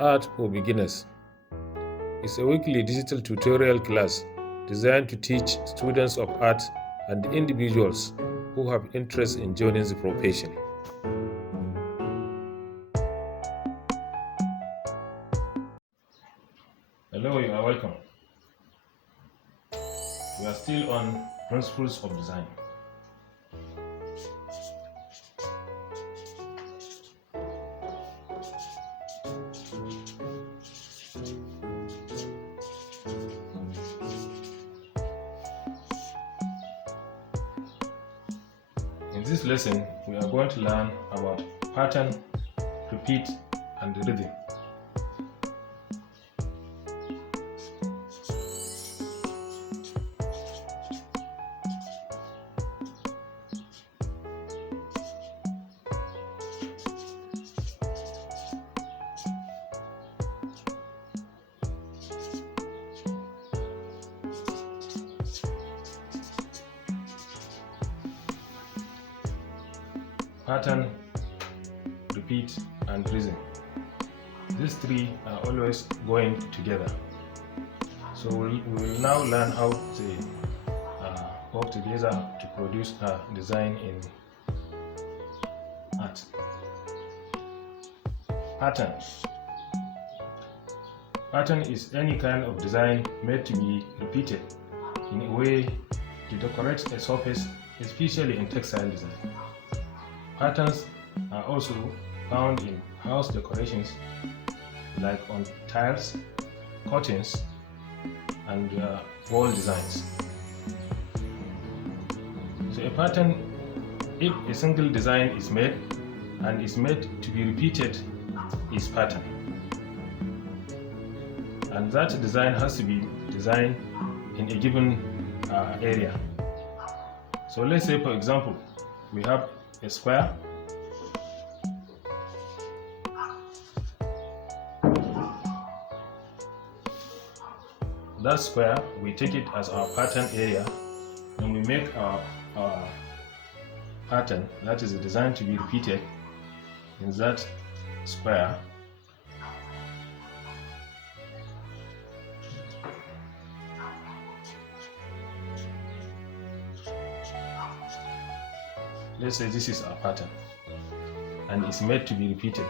Art for Beginners is a weekly digital tutorial class designed to teach students of art and individuals who have interest in joining the profession. Hello, you are welcome. We are still on principles of design. In this lesson, we are going to learn about pattern, repeat, and rhythm. Pattern, repeat, and rhythm. These three are always going together. So we will now learn how they work together to produce a design in art. Pattern. Pattern is any kind of design made to be repeated in a way to decorate a surface, especially in textile design. Patterns are also found in house decorations like on tiles, curtains, and wall designs. So a pattern, if a single design is made and is made to be repeated, is pattern. And that design has to be designed in a given area. So let's say, for example, we have a square, that square we take it as our pattern area, and we make our pattern, that is a design to be repeated in that square. Let's say this is our pattern and it's made to be repeated.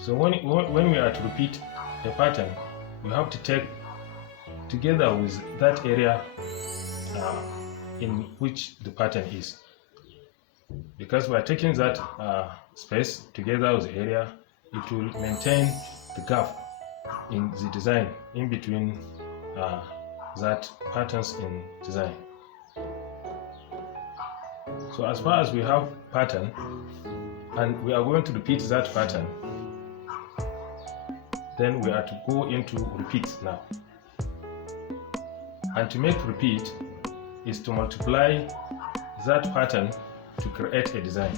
So when we are to repeat a pattern, we have to take together with that area in which the pattern is. Because by taking that space together with the area, it will maintain the gap in the design in between that patterns in design. So as far as we have pattern and we are going to repeat that pattern, then we are to go into repeat now. And to make repeat is to multiply that pattern to create a design.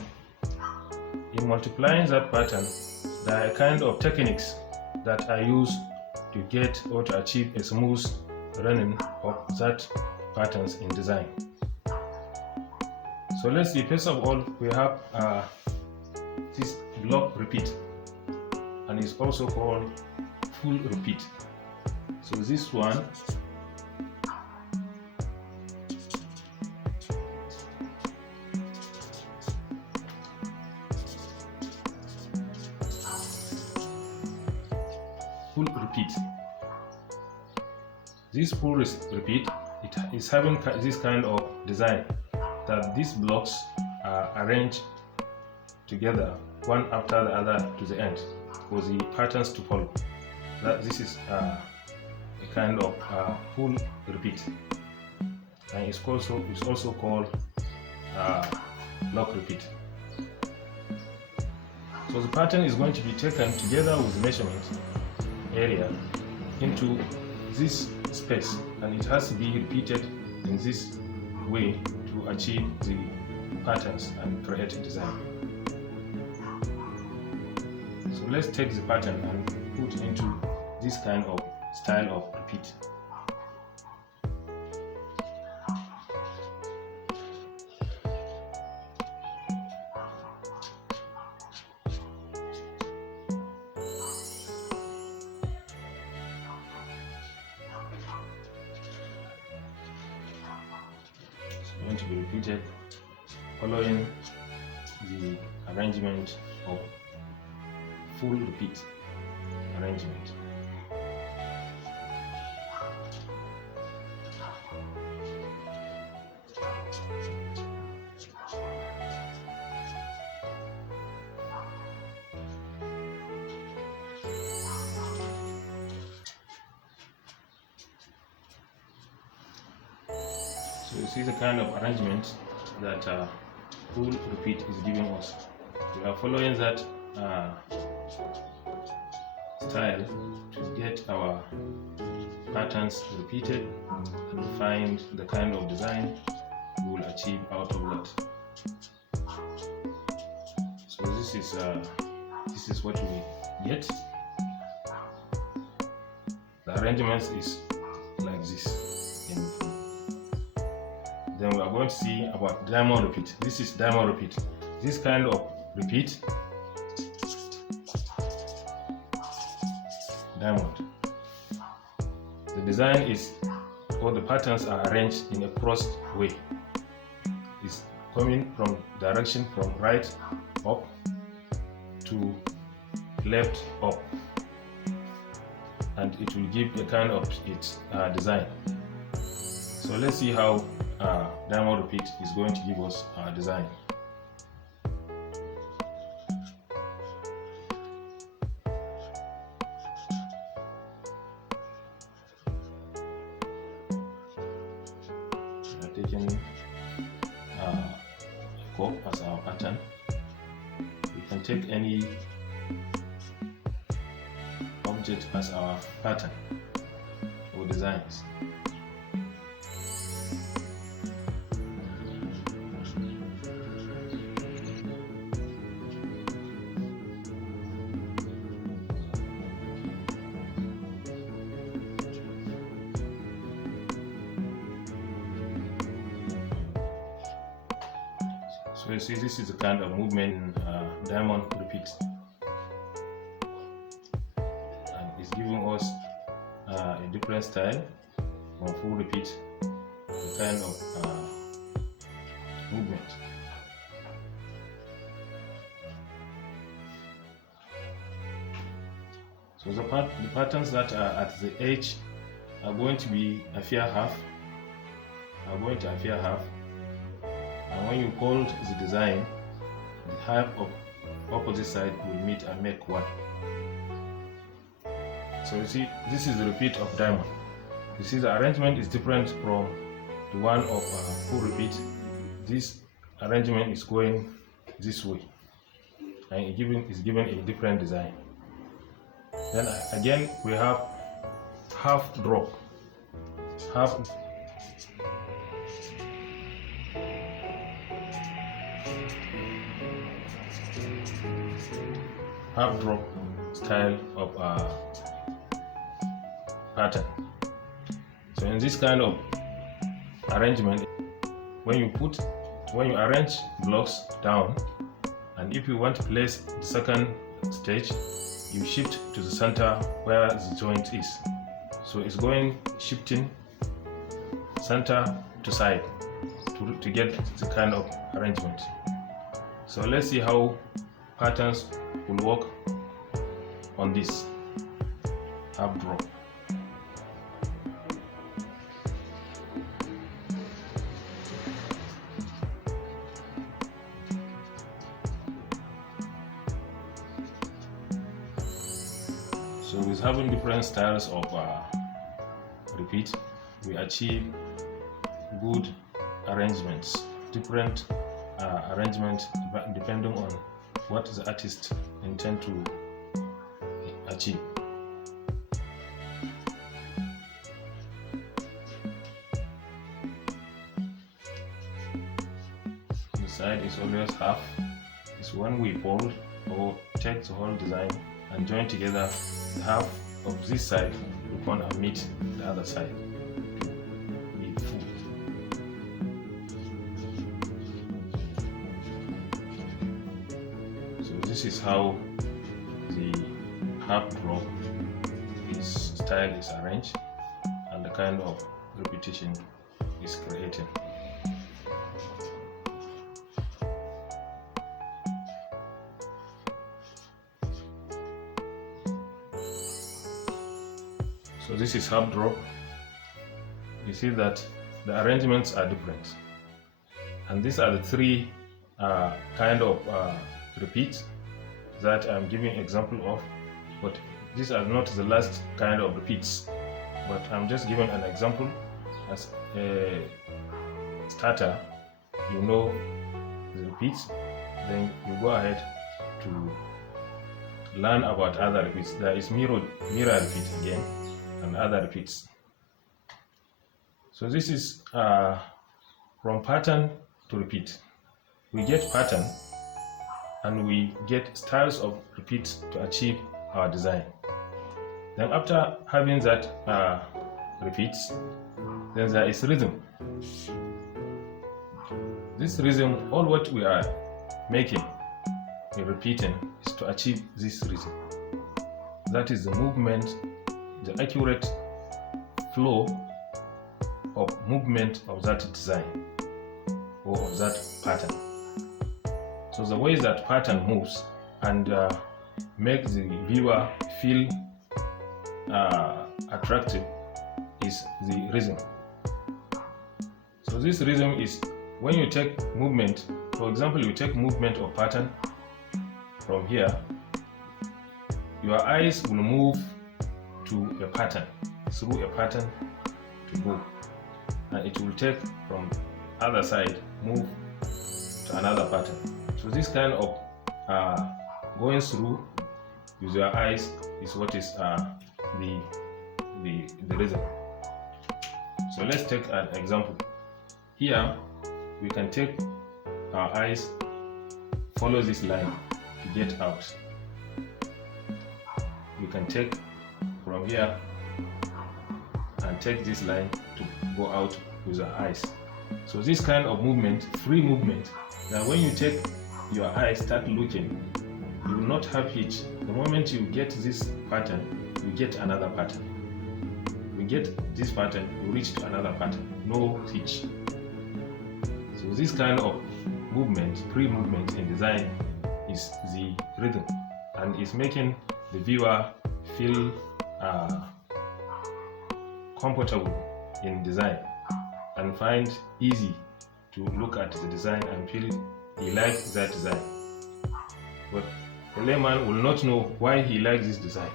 In multiplying that pattern, there are kind of techniques that are used to get or to achieve a smooth running of that patterns in design. So let's see, first of all, we have this block repeat, and it's also called full repeat. So this one full repeat. This full repeat, it is having this kind of design that these blocks are arranged together one after the other to the end for the patterns to follow. That this is a kind of full repeat, and it's also called block repeat. So the pattern is going to be taken together with the measurement area into this space, and it has to be repeated in this way to achieve the patterns and create a design. So let's take the pattern and put into this kind of style of repeat. repeated following the arrangement of full repeat arrangement. So you see the kind of arrangement that full repeat is giving us. We are following that style to get our patterns repeated and find the kind of design we will achieve out of that. So this is what we get. The arrangement is like this. Then we are going to see about diamond repeat. This is diamond repeat. This kind of repeat, diamond. The design is, or the patterns are arranged in a crossed way. It's coming from direction from right up to left up, and it will give a kind of its design. So let's see how diamond repeat is going to give us our design. We are taking a curve as our pattern. We can take any object as our pattern or designs. So you see, this is the kind of movement diamond repeat, and it's giving us a different style from full repeat, the kind of movement. So the patterns that are at the edge are going to be a fair half, and when you hold the design, the half of opposite side will meet and make one. So you see, this is the repeat of diamond. You see, the arrangement is different from the one of full repeat. This arrangement is going this way, and is given a different design. Then again we have half drop, half drop style of pattern. So in this kind of arrangement, when you arrange blocks down, and if you want to place the second stage, you shift to the center where the joint is. So it's going shifting center to side to get the kind of arrangement. So let's see how patterns will work on this half drop. So with having different styles of repeat, we achieve good arrangements, different arrangements depending on what the artist intend to achieve. The side is always half. It's when we fold or take the whole design and join together, the half of this side will come and meet the other side to be full. So this is how the half drop style is arranged and the kind of repetition is created. So this is half drop. You see that the arrangements are different, and these are the three kind of repeats that I'm giving example of, but these are not the last kind of repeats, but I'm just giving an example as a starter. You know the repeats, then you go ahead to learn about other repeats. There is mirror repeat again and other repeats. So this is from pattern to repeat. We get pattern and we get styles of repeats to achieve our design. Then after having that repeats, then there is rhythm. This rhythm, all what we are making and repeating is to achieve this rhythm. That is the movement, the accurate flow of movement of that design or of that pattern. So the way that pattern moves and makes the viewer feel attractive is the rhythm. So this rhythm is when you take movement, for example, you take movement of pattern from here, your eyes will move to a pattern, through a pattern to go, and it will take from other side, move to another pattern. So this kind of going through with your eyes is what is the rhythm. So let's take an example. Here we can take our eyes, follow this line to get out. We can take from here and take this line to go out with our eyes. So this kind of movement, free movement, that when you take your eyes, start looking, you will not have hitch. The moment you get this pattern, you get another pattern. You get this pattern, you reach to another pattern, no hitch. So this kind of movement, free movement in design is the rhythm, and is making the viewer feel comfortable in design and find easy to look at the design and feel he likes that design. But the layman will not know why he likes this design,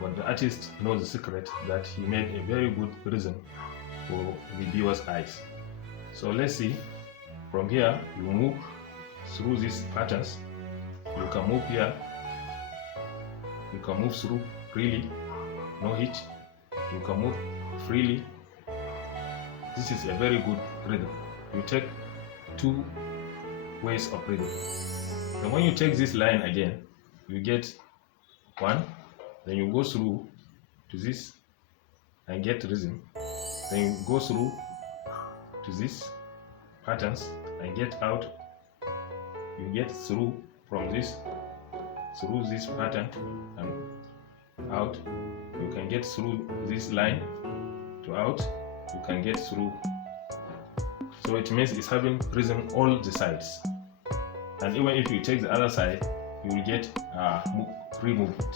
but the artist knows the secret that he made a very good rhythm for the viewer's eyes. So let's see. From here, you move through these patterns. You can move here. You can move through freely, no hitch. You can move freely. This is a very good rhythm. You take two ways of rhythm. And when you take this line again, you get one. Then you go through to this and get rhythm. Then you go through to this patterns and get out. You get through from this, through this pattern and out. You can get through this line to out. You can get through. So it means it's having rhythm all the sides. And even if you take the other side, you will get free movement.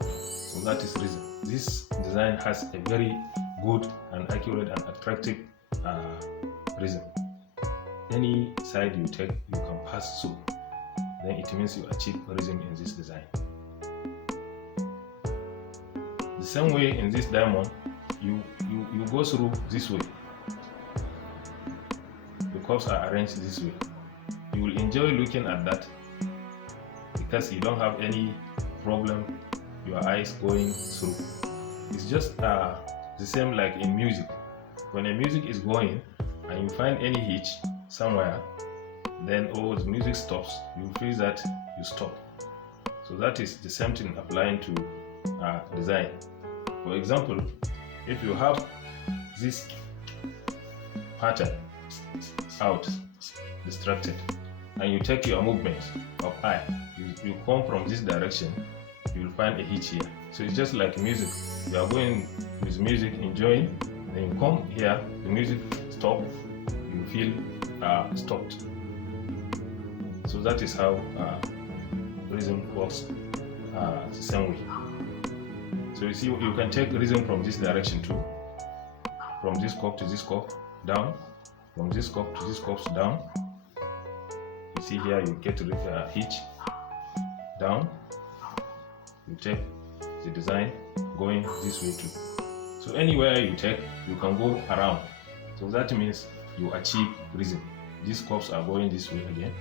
So that is rhythm. This design has a very good and accurate and attractive rhythm. Any side you take, you can pass through. Then it means you achieve rhythm in this design. The same way in this diamond, you go through this way. The curves are arranged this way. You will enjoy looking at that because you don't have any problem your eyes going through. It's just the same like in music. When a music is going and you find any hitch somewhere, then the music stops, you feel that you stop. So that is the same thing applying to design. For example, if you have this pattern out, distracted, and you take your movement of eye, you come from this direction, you will find a hitch here. So it's just like music. You are going with music, enjoying, then you come here, the music stop, you feel stopped. So that is how rhythm works the same way. So you see, you can take rhythm from this direction too. From this curve to this curve, down. From this curve to this curve, down. You see here, you get hitch, down. You take the design going this way too. So anywhere you take, you can go around. So that means you achieve rhythm. These curves are going this way again.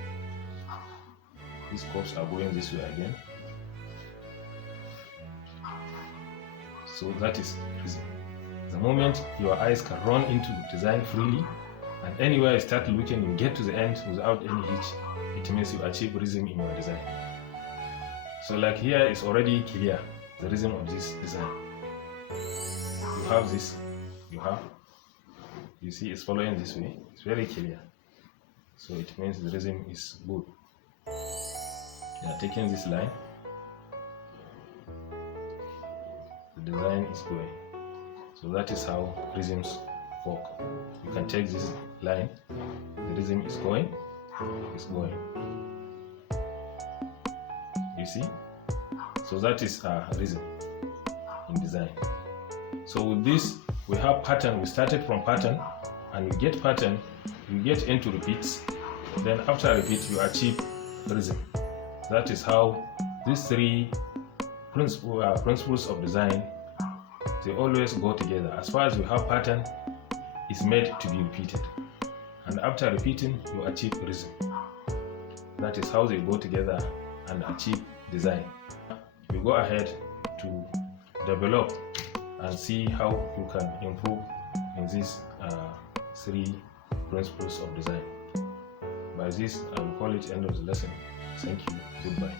These curves are going this way again. So that is rhythm. The moment your eyes can run into the design freely, and anywhere you start looking, you get to the end without any hitch, it means you achieve rhythm in your design. So like here is already clear, the rhythm of this design. You have this, you see it's following this way, it's very clear. So it means the rhythm is good. You are taking this line, the design is going. So that is how rhythms work. You can take this line, the rhythm is going, it's going. You see? So that is rhythm in design. So with this, we have pattern. We started from pattern, and we get pattern, you get into repeats. Then after repeat, you achieve rhythm. That is how these three principles of design, they always go together. As far as you have pattern, it's made to be repeated. And after repeating, you achieve rhythm. That is how they go together and achieve design. You go ahead to develop and see how you can improve in these three principles of design. By this, I will call it end of the lesson. Thank you. Goodbye.